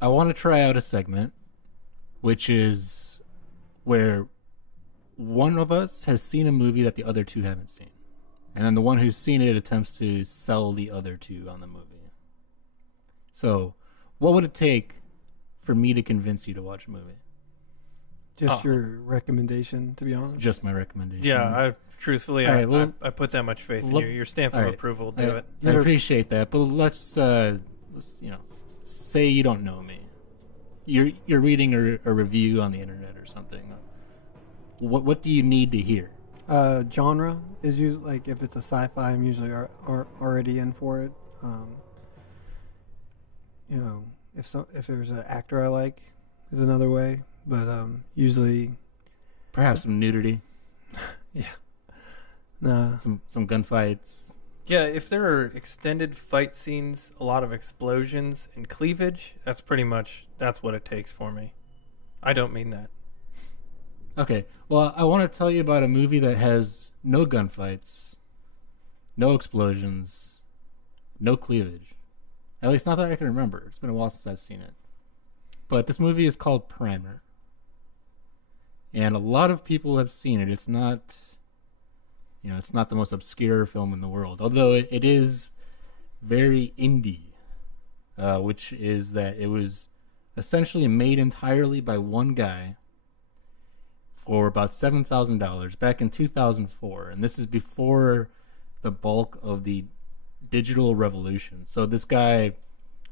I want to try out a segment, which is where one of us has seen a movie that the other two haven't seen. And then the one who's seen it attempts to sell the other two on the movie. So, what would it take for me to convince you to watch a movie? Just your recommendation, to be honest. Just my recommendation. Yeah, truthfully, All right, well, I put that much faith in you. Your stamp of all right. approval, do it. I appreciate that, but let's say you don't know me. You're reading a review on the internet or something. What do you need to hear? Genre is usually, like, if it's a sci-fi, I'm usually already in for it. If there's an actor I like, is another way. But usually, perhaps some nudity. Yeah. Nah. Some gunfights. Yeah, if there are extended fight scenes, a lot of explosions and cleavage, that's what it takes for me. I don't mean that. Okay, well, I want to tell you about a movie that has no gunfights, no explosions, no cleavage. At least not that I can remember. It's been a while since I've seen it. But this movie is called Primer. And a lot of people have seen it. It's not the most obscure film in the world. Although it is very indie, which is that it was essentially made entirely by one guy for about $7,000 back in 2004. And this is before the bulk of the digital revolution. So this guy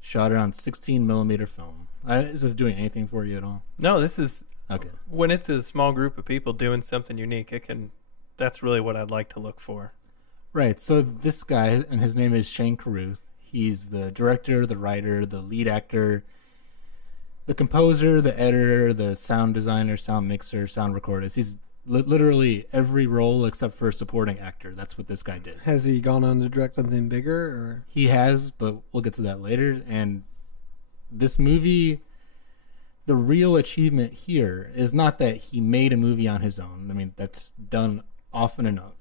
shot it on 16 millimeter film. Is this doing anything for you at all? No, this is okay. When it's a small group of people doing something unique, that's really what I'd like to look for. Right. So this guy, and his name is Shane Carruth. He's the director, the writer, the lead actor, the composer, the editor, the sound designer, sound mixer, sound recordist. He's literally every role except for supporting actor. That's what this guy did. Has he gone on to direct something bigger? Or? He has, but we'll get to that later. And this movie, the real achievement here is not that he made a movie on his own. I mean, that's done often enough.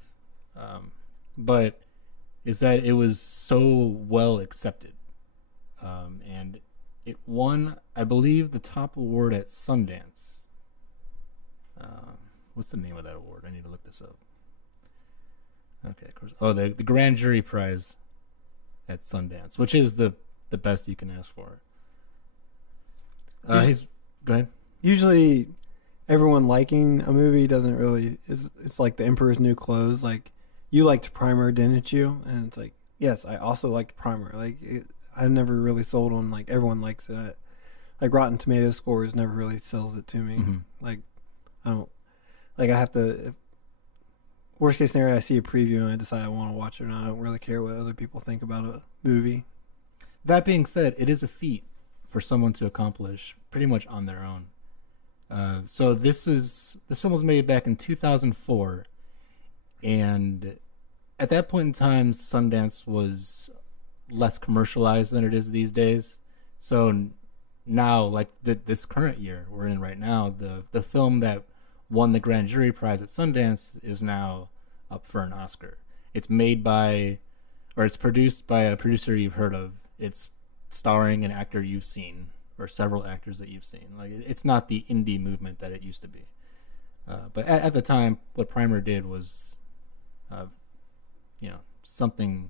But is that it was so well accepted. And it won, I believe, the top award at Sundance. What's the name of that award? I need to look this up. Okay, of course. Oh, the Grand Jury Prize at Sundance, which is the best you can ask for. Go ahead. Usually, everyone liking a movie doesn't really. It's like The Emperor's New Clothes. Like, you liked Primer, didn't you? And it's like, yes, I also liked Primer. Like, I've never really sold on like everyone likes it. Like Rotten Tomato scores never really sells it to me. Mm-hmm. Like, I don't. Like, I have to. Worst case scenario, I see a preview and I decide I want to watch it, and I don't really care what other people think about a movie. That being said, it is a feat for someone to accomplish pretty much on their own. So this film was made back in 2004, and at that point in time, Sundance was less commercialized than it is these days. So now, like this current year we're in right now, the film that won the Grand Jury Prize at Sundance is now up for an Oscar. It's produced by a producer you've heard of. It's starring an actor you've seen, or several actors that you've seen. Like, it's not the indie movement that it used to be. But at the time, what Primer did was, something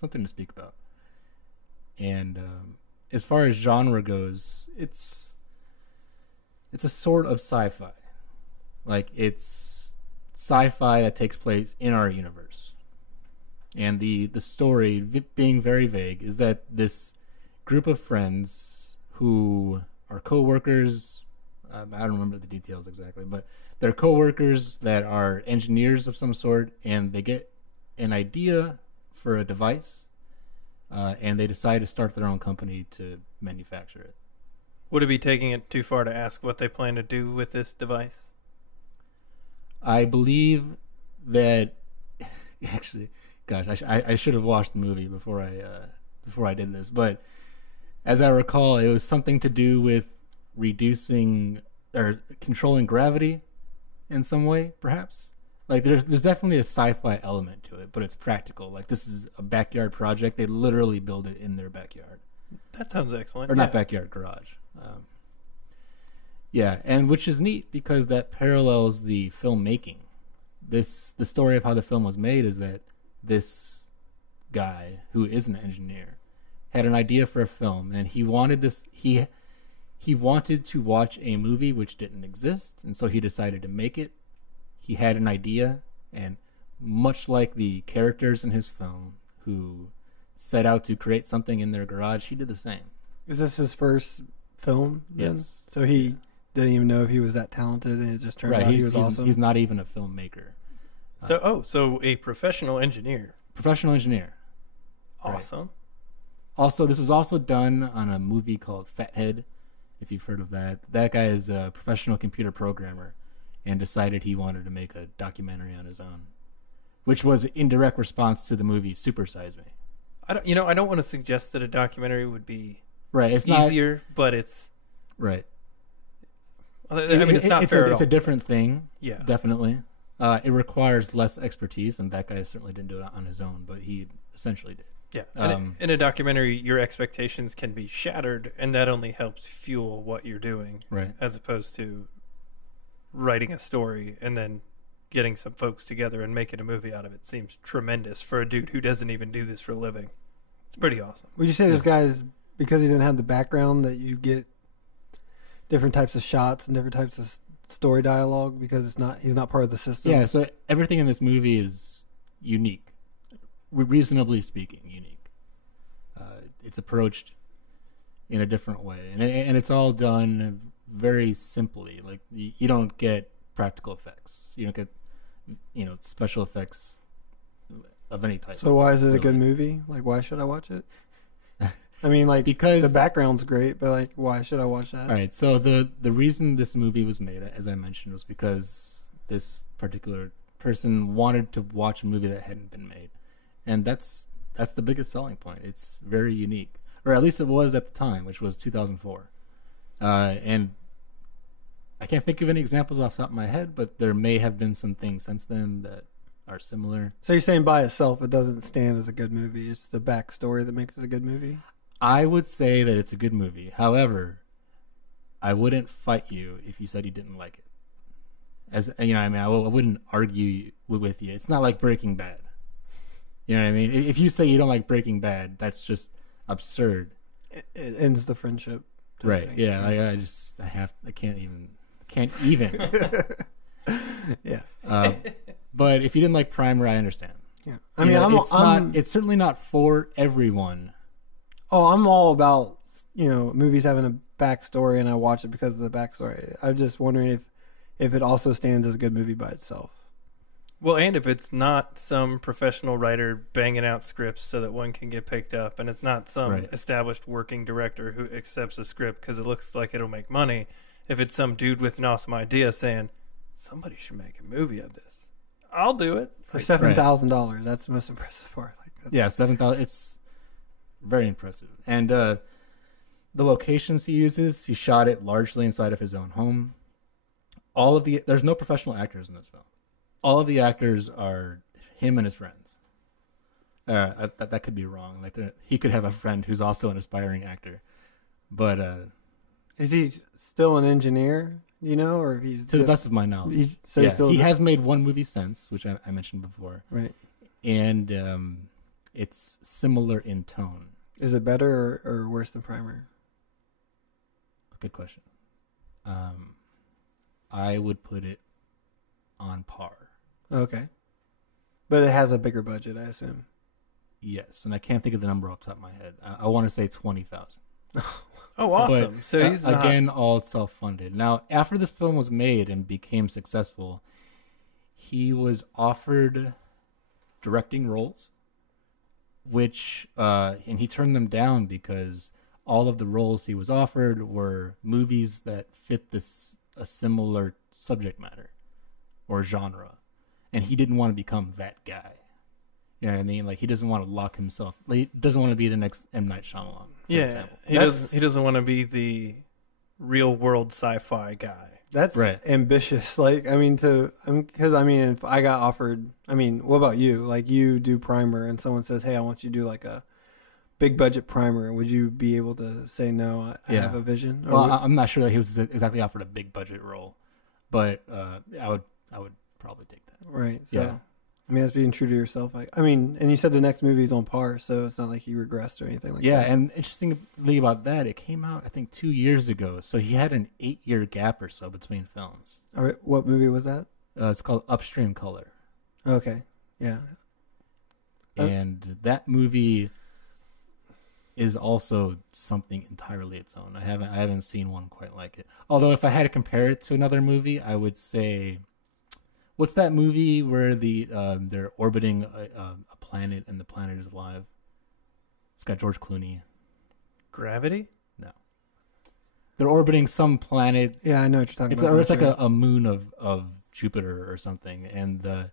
to speak about. And as far as genre goes, it's a sort of sci-fi. Like, it's sci-fi that takes place in our universe. And the story, being very vague, is that this group of friends who are co-workers, I don't remember the details exactly, but they're co-workers that are engineers of some sort, and they get an idea for a device, and they decide to start their own company to manufacture it. Would it be taking it too far to ask what they plan to do with this device? I believe that actually, gosh, I should have watched the movie before I did this, but as I recall, it was something to do with reducing or controlling gravity in some way, perhaps. Like, there's definitely a sci-fi element to it, but it's practical. Like, this is a backyard project. They literally build it in their backyard. That sounds excellent. Or not backyard, garage. Yeah, and which is neat because that parallels the filmmaking. The story of how the film was made is that this guy, who is an engineer, had an idea for a film, and he wanted he wanted to watch a movie which didn't exist, and so he decided to make it. He had an idea, and much like the characters in his film who set out to create something in their garage, he did the same. Is this his first film then? Yes. So he didn't even know if he was that talented, and it just turned out he was awesome. He's not even a filmmaker. So a professional engineer. Professional engineer. Awesome. Right. Also, this was also done on a movie called Fathead, if you've heard of that. That guy is a professional computer programmer and decided he wanted to make a documentary on his own, which was in direct response to the movie Super Size Me. I don't want to suggest that a documentary would be Right. It's easier, but it's right. I mean, it's not fair at all. It's a different thing. Yeah. Definitely. It requires less expertise, and that guy certainly didn't do it on his own, but he essentially did. Yeah. In a documentary, your expectations can be shattered, and that only helps fuel what you're doing. Right. As opposed to writing a story and then getting some folks together and making a movie out of it seems tremendous for a dude who doesn't even do this for a living. It's pretty awesome. Would you say this guy is, because he didn't have the background, that you get different types of shots and different types of story dialogue because he's not part of the system? Yeah, so everything in this movie is unique, reasonably speaking, unique. It's approached in a different way, and it's all done very simply. Like you don't get practical effects, you don't get special effects of any type. So why is it really. a good movie? Like, why should I watch it? I mean, like, because the background's great, but like, why should I watch that? All right, so the reason this movie was made, as I mentioned, was because this particular person wanted to watch a movie that hadn't been made, and that's the biggest selling point. It's very unique, or at least it was at the time, which was 2004. And I can't think of any examples off the top of my head, but there may have been some things since then that are similar. So you're saying by itself it doesn't stand as a good movie? It's the backstory that makes it a good movie? I would say that it's a good movie. However, I wouldn't fight you if you said you didn't like it. As I mean, I wouldn't argue with you. It's not like Breaking Bad. You know what I mean? If you say you don't like Breaking Bad, that's just absurd. It ends the friendship. Right? Yeah. I can't even. Yeah. But if you didn't like Primer, I understand. Yeah. I mean, it's certainly not for everyone. Oh, I'm all about movies having a backstory, and I watch it because of the backstory. I'm just wondering if it also stands as a good movie by itself. Well, and if it's not some professional writer banging out scripts so that one can get picked up, and it's not some established working director who accepts a script because it looks like it'll make money, if it's some dude with an awesome idea saying, somebody should make a movie of this, I'll do it. For $7,000, that's the most impressive part. Yeah, $7,000. It's very impressive. And the locations he uses, he shot it largely inside of his own home. There's no professional actors in this film. All of the actors are him and his friends. That could be wrong. Like he could have a friend who's also an aspiring actor, but is he still an engineer? Or if he's to the best of my knowledge? He has made one movie since, which I mentioned before, right? And it's similar in tone. Is it better or worse than Primer? Good question. I would put it on par. Okay. But it has a bigger budget, I assume. Yes, and I can't think of the number off the top of my head. I want to say 20,000. Oh, awesome. But, so he's not... again, all self-funded. Now, after this film was made and became successful, he was offered directing roles, and he turned them down because all of the roles he was offered were movies that fit a similar subject matter or genre. And he didn't want to become that guy. You know what I mean? Like, he doesn't want to lock himself. He doesn't want to be the next M. Night Shyamalan, for example. He doesn't want to be the real-world sci-fi guy. That's ambitious. Like, because if I got offered, what about you? Like, you do Primer and someone says, hey, I want you to do like a big budget Primer, would you be able to say no? I have a vision. Well, I'm not sure that he was exactly offered a big budget role, but I would probably take that. Right. So, I mean, that's being true to yourself. I mean, and you said the next movie is on par, so it's not like he regressed or anything like that. Yeah, and interestingly about that, it came out I think 2 years ago, so he had an 8-year gap or so between films. All right. What movie was that? It's called Upstream Color. Okay. Yeah. And that movie is also something entirely its own. I haven't seen one quite like it. Although if I had to compare it to another movie, I would say, what's that movie where they're orbiting a planet and the planet is alive? It's got George Clooney. Gravity? No. They're orbiting some planet. Yeah, I know what you're talking about. It's like a moon of Jupiter or something, and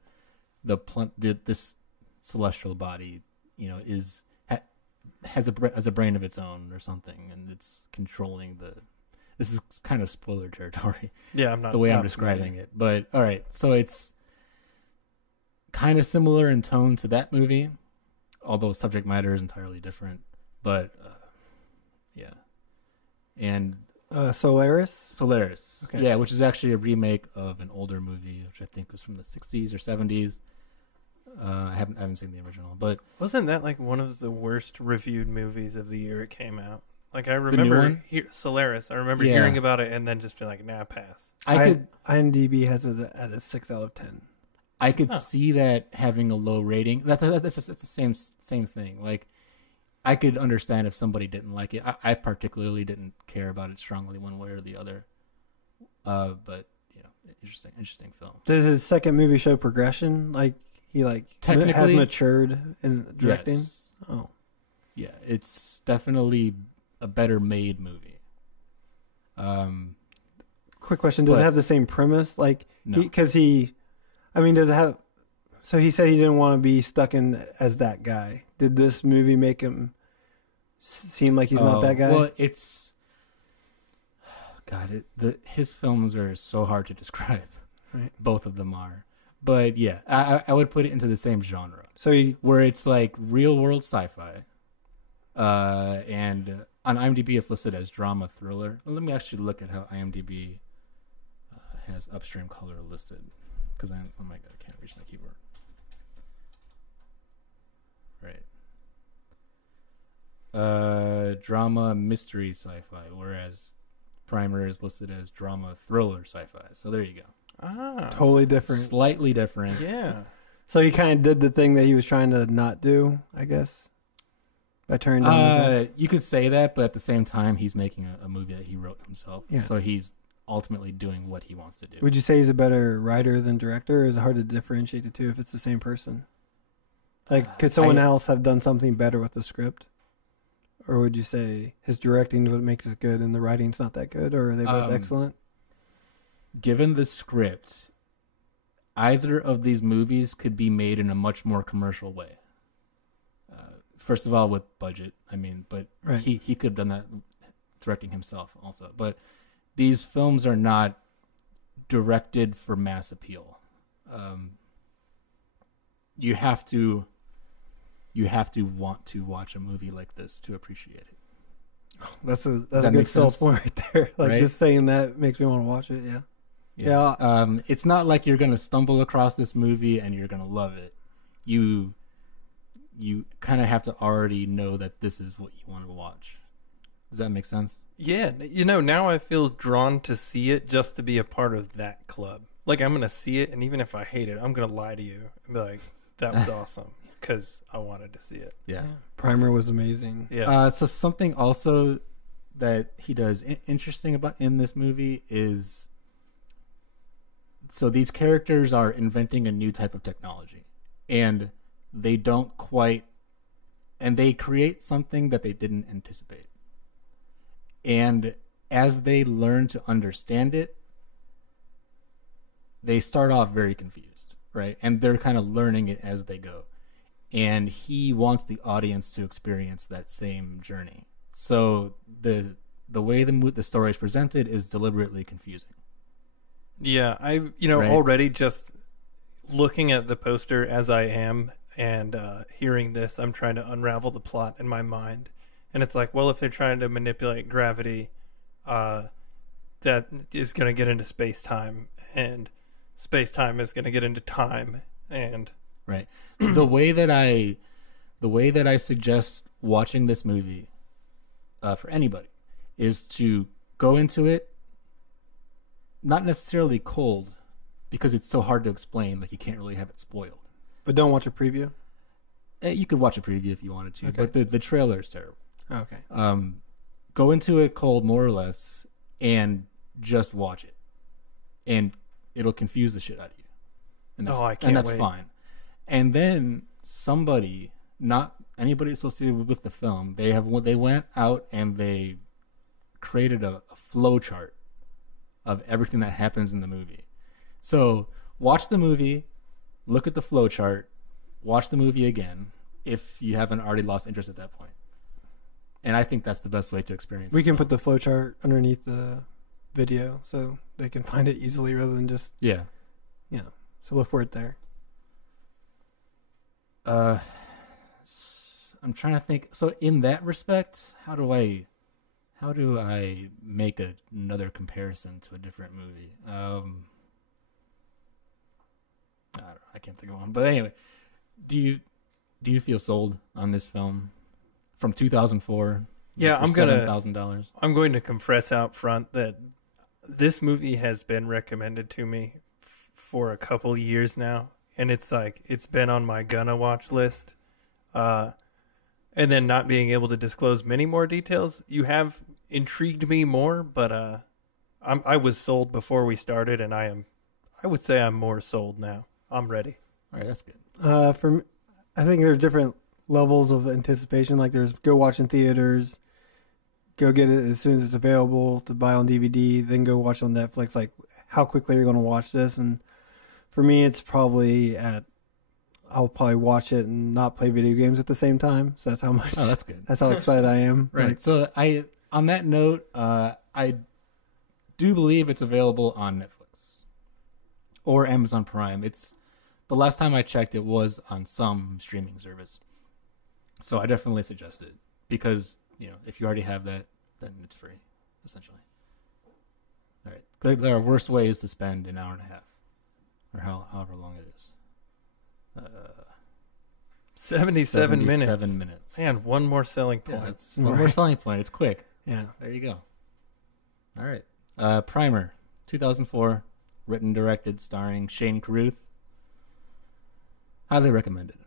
this celestial body, has a brain of its own or something, and it's controlling the. This is kind of spoiler territory. Yeah, I'm not the way I'm describing it, but all right. So it's kind of similar in tone to that movie, although subject matter is entirely different. But yeah, and Solaris. Okay. Yeah, which is actually a remake of an older movie, which I think was from the 60s or 70s. I haven't seen the original, but wasn't that like one of the worst reviewed movies of the year it came out? Like I remember Solaris. I remember hearing about it and then just being like, nah, pass. IMDb has it at a 6 out of 10. I could see that having a low rating. That's the same thing. Like I could understand if somebody didn't like it. I particularly didn't care about it strongly one way or the other. But interesting film. Does his second movie show progression? Like he technically has matured in directing? Yes. Oh. Yeah, it's definitely a better made movie. Quick question: does it have the same premise? Like, no. Does it have? So he said he didn't want to be stuck in as that guy. Did this movie make him seem like he's not that guy? Well, it's his films are so hard to describe. Right. Both of them are. But yeah, I would put it into the same genre. So where it's like real world sci-fi. And on IMDb it's listed as drama thriller. Let me actually look at how IMDb has Upstream Color listed, because oh my god, I can't reach my keyboard. Right. Drama mystery sci-fi, whereas Primer is listed as drama thriller sci-fi. So there you go. Ah, totally different. Slightly different. Yeah. So he kind of did the thing that he was trying to not do, I guess, by turning down. You could say that, but at the same time, he's making a movie that he wrote himself. Yeah. So he's ultimately doing what he wants to do. Would you say he's a better writer than director, or is it hard to differentiate the two if it's the same person? Like, could someone else have done something better with the script? Or would you say his directing is what makes it good and the writing's not that good, or are they both excellent? Given the script, either of these movies could be made in a much more commercial way. First of all, with budget, but right. he could have done that directing himself also. But these films are not directed for mass appeal. You have to want to watch a movie like this to appreciate it. That's a good sell point right there. Like, right? Just saying that makes me want to watch it. Yeah. Yeah. It's not like you're going to stumble across this movie and you're going to love it. You kind of have to already know that this is what you want to watch. Does that make sense? Yeah. Now I feel drawn to see it just to be a part of that club. Like, I'm going to see it, and even if I hate it, I'm going to lie to you and be like, that was awesome, because I wanted to see it. Yeah. Primer was amazing. Yeah. So something also that he does interesting about in this movie is, so these characters are inventing a new type of technology, and they don't quite, and they create something that they didn't anticipate. And as they learn to understand it, they start off very confused, right? And they're kind of learning it as they go. And he wants the audience to experience that same journey. So the way the story is presented is deliberately confusing. Yeah, right? Already just looking at the poster as I am and hearing this, I'm trying to unravel the plot in my mind. And it's like, well, if they're trying to manipulate gravity, that is going to get into space-time, and space-time is going to get into time, and... Right. The way that I suggest watching this movie for anybody is to go into it not necessarily cold, because it's so hard to explain, like you can't really have it spoiled. But don't watch a preview? You could watch a preview if you wanted to, Okay. but the trailer is terrible. Oh, okay. Go into it cold, more or less, and just watch it. And it'll confuse the shit out of you. And that's, I can't that's wait. fine. And then somebody, not anybody associated with the film, they went out and they created a flow chart of everything that happens in the movie. So watch the movie, look at the flow chart, watch the movie again if you haven't already lost interest at that point. And I think that's the best way to experience it. We can put the flowchart underneath the video so they can find it easily rather than just, Yeah. so look for it there. I'm trying to think. So in that respect, how do I make another comparison to a different movie? I don't know. I can't think of one. But anyway, do you feel sold on this film from 2004? Yeah, for $7,000. I'm going to confess out front that this movie has been recommended to me for a couple years now, and it's been on my gonna watch list. And then not being able to disclose many more details, you have intrigued me more, but I was sold before we started, and I would say I'm more sold now. I'm ready. All right, that's good. I think there's different levels of anticipation. Like there's go watch in theaters, go get it as soon as it's available to buy on DVD, then go watch on Netflix. Like how quickly you're going to watch this. And for me, it's probably I'll probably watch it and not play video games at the same time. So that's how much. Oh, that's good. That's how excited I am. Right. Like, So on that note, I do believe it's available on Netflix or Amazon Prime. The last time I checked, it was on some streaming service. So I definitely suggest it because, if you already have that, then it's free, essentially. All right. There are worse ways to spend an hour and a half or however long it is. 77 minutes. 77 minutes. Man, one more selling Yeah, point. that's one more selling point. It's quick. yeah. There you go. All right. Primer, 2004, written, directed, starring Shane Carruth. Highly recommended.